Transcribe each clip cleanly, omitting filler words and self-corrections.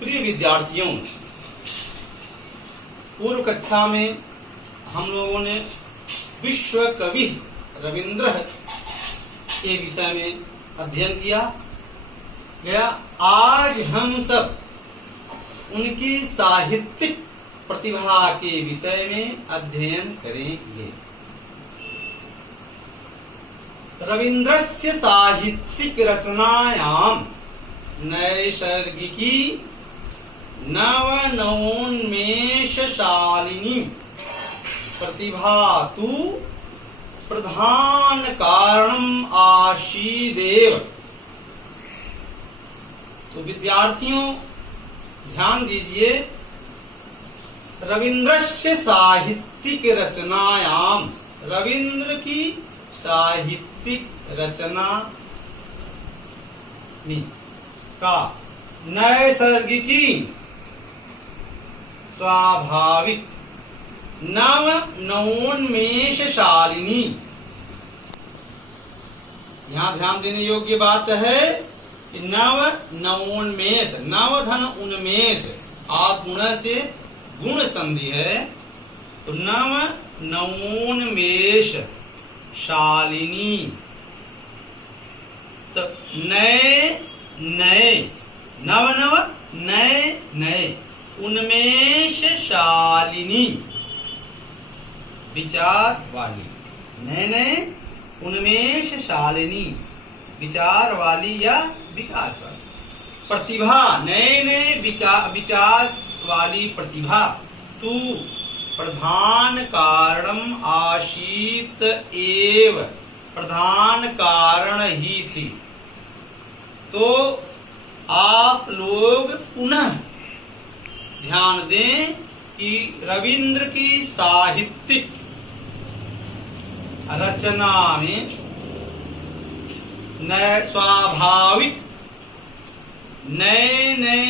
प्रिय विद्यार्थियों, पूर्व कक्षा में हम लोगों ने विश्व कवि रविंद्र के विषय में अध्ययन किया गया। आज हम सब उनकी साहित्यिक प्रतिभा के विषय में अध्ययन करेंगे। रविन्द्रस्य साहित्यिक रचनायां नैसर्गिकी नवनवोन्मेषशालिनी प्रतिभा तु प्रधान कारणम आसीदेव। तो विद्यार्थियों ध्यान दीजिए, रविन्द्रस्य साहित्यिक रचनायाम, रविंद्र की साहित्यिक रचना का नैसर्गिकी स्वाभाविक नवनवोन्मेषशालिनी। यहाँ ध्यान देने योग्य बात है कि नवनवोन्मेष, नवधन उन्मेष, आत्मगुण से गुण संधि है, तो नवनवोन्मेष शालिनी। तो नए नए, नव नव नए नए, उन्मेष शालिनी विचार वाली, नए नए उन्मेष शालिनी विचार वाली या विकास वाली प्रतिभा, नए नए विचार वाली प्रतिभा तू प्रधान कारणम आशीत एव, प्रधान कारण ही थी। तो आप लोग पुनः ध्यान दें कि रविंद्र की साहित्यिक रचना में नए स्वाभाविक नए नए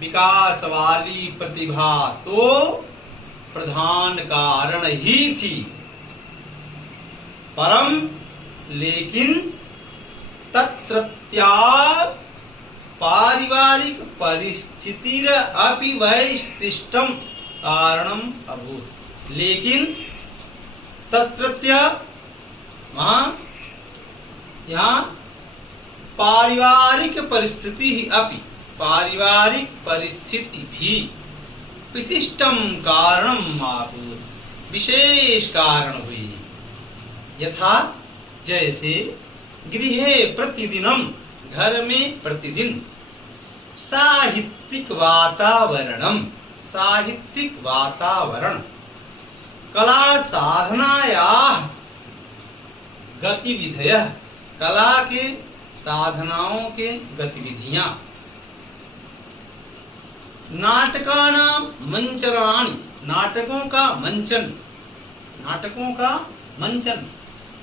विकास वाली प्रतिभा तो प्रधान कारण ही थी, परम लेकिन तत्रत्या पारिवारिक परिस्थितिर अपि वैशिष्टम कारणम अभूत। लेकिन तत्रत्या यहाँ पारिवारिक परिस्थिति ही अपि, पारिवारिक परिस्थिति भी विशिष्टम कारणम अभूत, विशेष कारण हुई। यथा जैसे गृहे प्रतिदिनम, घर में प्रतिदिन साहित्यिक वातावरणम, साहित्यिक वातावरण, कला साधनाया गतिविधयः, कला के साधनाओं के गतिविधियां, नाटकानां मंचनानि, नाटकों का मंचन, नाटकों का मंचन,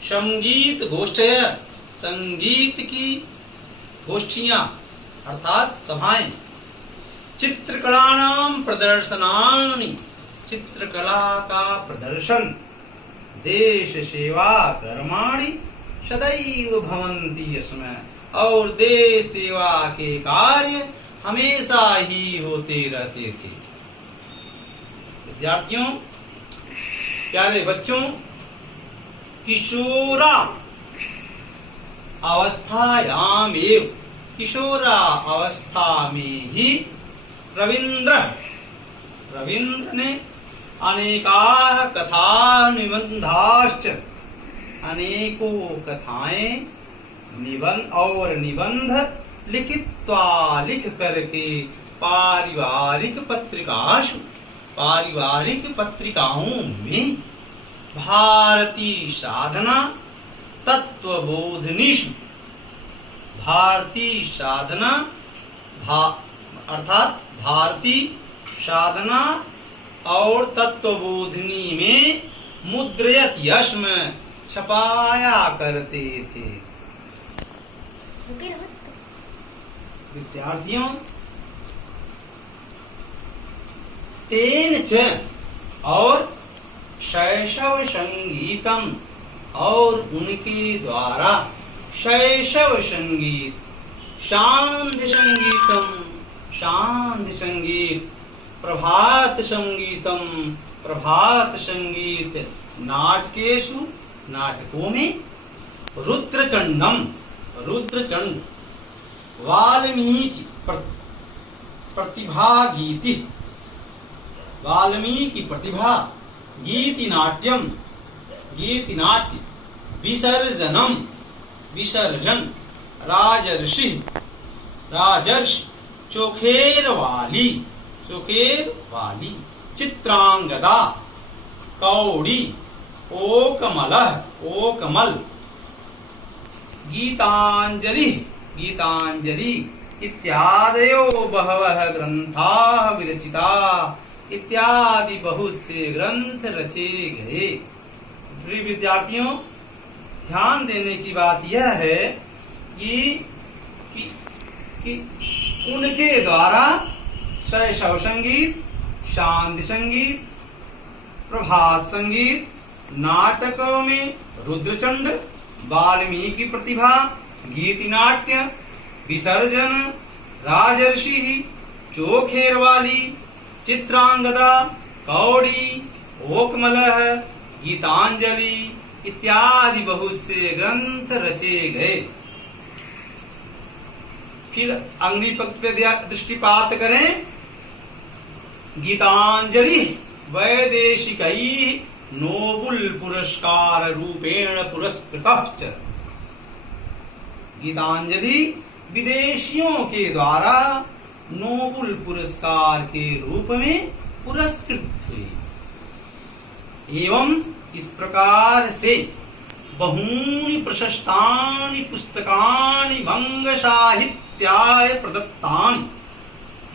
संगीत गोष्ठय, संगीत की गोष्ठियां अर्थात सभाएं, चित्रकलानां प्रदर्शनानि, चित्रकला का प्रदर्शन, देश सेवा कर्माणि सदैव भवन्ति यस्मै, और देश सेवा के कार्य हमेशा ही होते रहते थे। विद्यार्थियों, प्यारे बच्चों, किशोरा अवस्थायाम एव, किशोरा अवस्था में ही रविंद्र ने अनेका कथा निबंधाश्च, अनेकों कथाएं निबंध और निबंध लिखित्वा, लिख करके पारिवारिक पत्रिकाशु, पारिवारिक पत्रिकाओं में भारतीय साधना तत्वबोधनीषु, भारतीय साधना अर्थात भारतीय साधना और तत्वबोधनी में मुद्रयत यश में छपाया करते थे। विद्यार्थियों, तेन च, और शैशव संगीतम, और उनके द्वारा शैशव संगीत, शांत संगीतम, शांति संगीत, प्रभात संगीतम, प्रभात संगीत, नाटकेषु, नाटकों में, रुद्रचंडम, रुद्रचंड, वाल्मीकि प्रतिभा गीति, वाल्मीकि प्रतिभा, गीति नाट्यम, गीति नाट्य, विसर्जनम, विसर्जन, राजर्षि, राजर्षि, चोखेर वाली, चोखेर वाली, चित्रांगदा, कौड़ी, ओकमल, ओकमल, गीतांजलि, गीतांजलि इत्यादयो बहवः ग्रंथाः विरचिता, इत्यादि बहुत से ग्रंथ रचे गए। प्रिय विद्यार्थियों, ध्यान देने की बात यह है कि उनके द्वारा शैशव संगीत, शांति संगीत, प्रभात संगीत, नाटकों में रुद्रचंड, वाल्मीकि प्रतिभा, गीति नाट्य, विसर्जन, राजर्षि, चोखेरवाली, चित्रांगदा, कौड़ी, ओकमलह, गीतांजलि इत्यादि बहुत से ग्रंथ रचे गए। फिर अगली पंक्ति पे दृष्टिपात करें। गीतांजलि वैदेशिकै नोबुल पुरस्कार रूपेण पुरस्कृतश्च। गीतांजलि विदेशियों के द्वारा नोबुल पुरस्कार के रूप में पुरस्कृत हुई। एवं इस प्रकार से बहूनि प्रशस्तानि पुस्तकानि वंग साहित्याय प्रदत्तानि।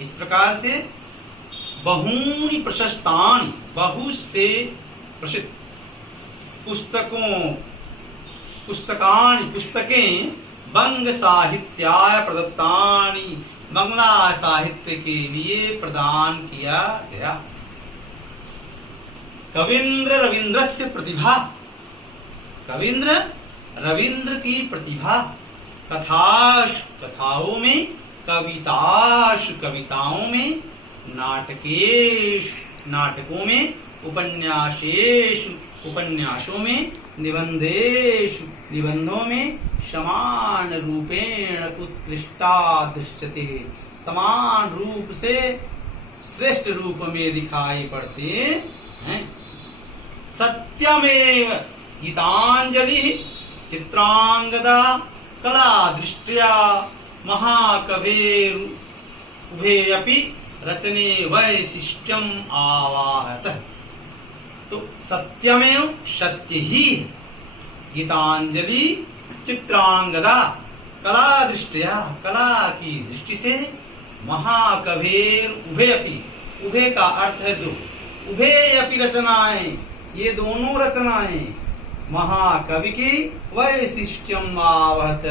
इस प्रकार से बहूनि प्रशस्तानि, बहुत से प्रसिद्ध पुस्तकानि, पुस्तकें वंग साहित्याय प्रदत्तानि, बंगला साहित्य के लिए प्रदान किया गया। कवींद्र रवींद्रस्य प्रतिभा, कवींद्र रवींद्र की प्रतिभा, कथासु कथाओं में, कवितासु कविताओं में, नाटकेषु नाटकों में, उपन्यासेषु उपन्यासों में, निबंधेषु निबंधों में समान रूपेण उत्कृष्टा दृश्यते। समान रूप से श्रेष्ठ रूप में दिखाई पड़ते हैं। सत्यमेव गीतांजलि चित्रांगदा कला दृष्ट्या महाकवेरु उभेयपि रचने वैशिष्ट्यम आवाहत। तो सत्यमेव सत्य ही है। गीतांजलि चित्रांगदा कला दृष्टिया, कला की दृष्टि से, महाकवेर उभेयपि, उभे का अर्थ है दो, उभेयपि रचनाएं, ये दोनों रचनाएं महाकवि की वैशिष्ट्यम आवहत,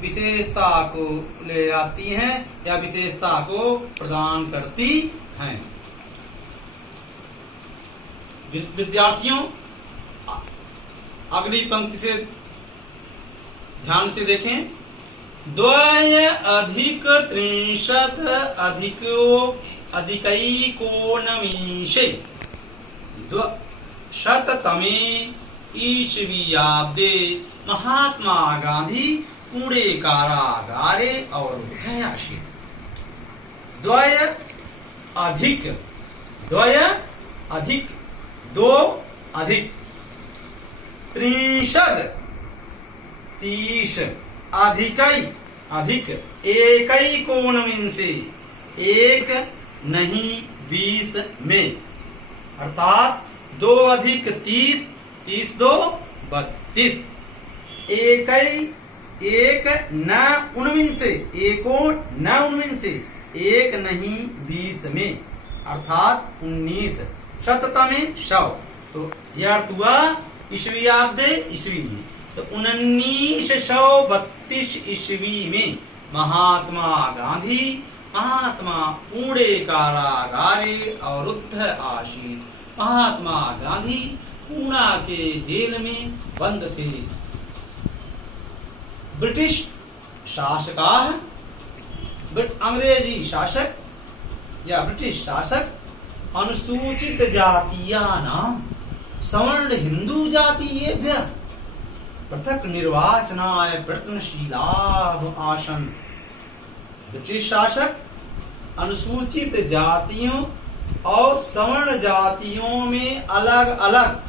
विशेषता को ले आती हैं या विशेषता को प्रदान करती हैं। विद्यार्थियों, अगली पंक्ति से ध्यान से देखें। द्वय अधिक त्रिंशत् अधिकैकोनविंशे शततमे ईस्वीयाब्दे महात्मा गांधी पुणे कारागारे अवरुद्धः आसीत्। द्वय अधिक, दो अधिक, त्रिंशत् 30, अधिक एकैकोनविंशे, एक नहीं 20 में, अर्थात 2 अधिक 30, 30 दो 32, एक न 19, एको न 19, एक नहीं 20 में, अर्थात 19, शततमे 100। तो यह अर्थ हुआ ईस्वीयाब्दे ईस्वी में। तो 1932 ईस्वी में महात्मा गांधी पुणे कारागारे अवरुद्ध आसीत्। महात्मा गांधी पूना के जेल में बंद थे। ब्रिटिश शासकाः, अंग्रेजी शासक या ब्रिटिश शासक अनुसूचित जातीयानां सवर्ण हिंदू जातीयेभ्यः पृथक निर्वाचनाय प्रयत्नशीलाः आसन्। ब्रिटिश शासक अनुसूचित जातियों और सवर्ण जातियों में अलग अलग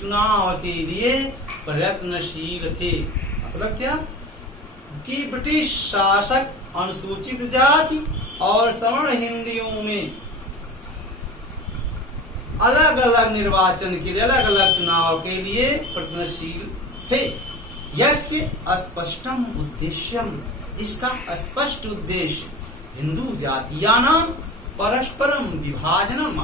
चुनाव के लिए प्रयत्नशील थे। मतलब क्या कि ब्रिटिश शासक अनुसूचित जाति और सवर्ण हिंदियों में अलग अलग निर्वाचन के लिए, अलग अलग चुनाव के लिए प्रयत्नशील थे। यस्य अस्पष्टम उद्देश्यम, इसका स्पष्ट उद्देश्य हिंदू जातीयानां परस्परम विभाजनम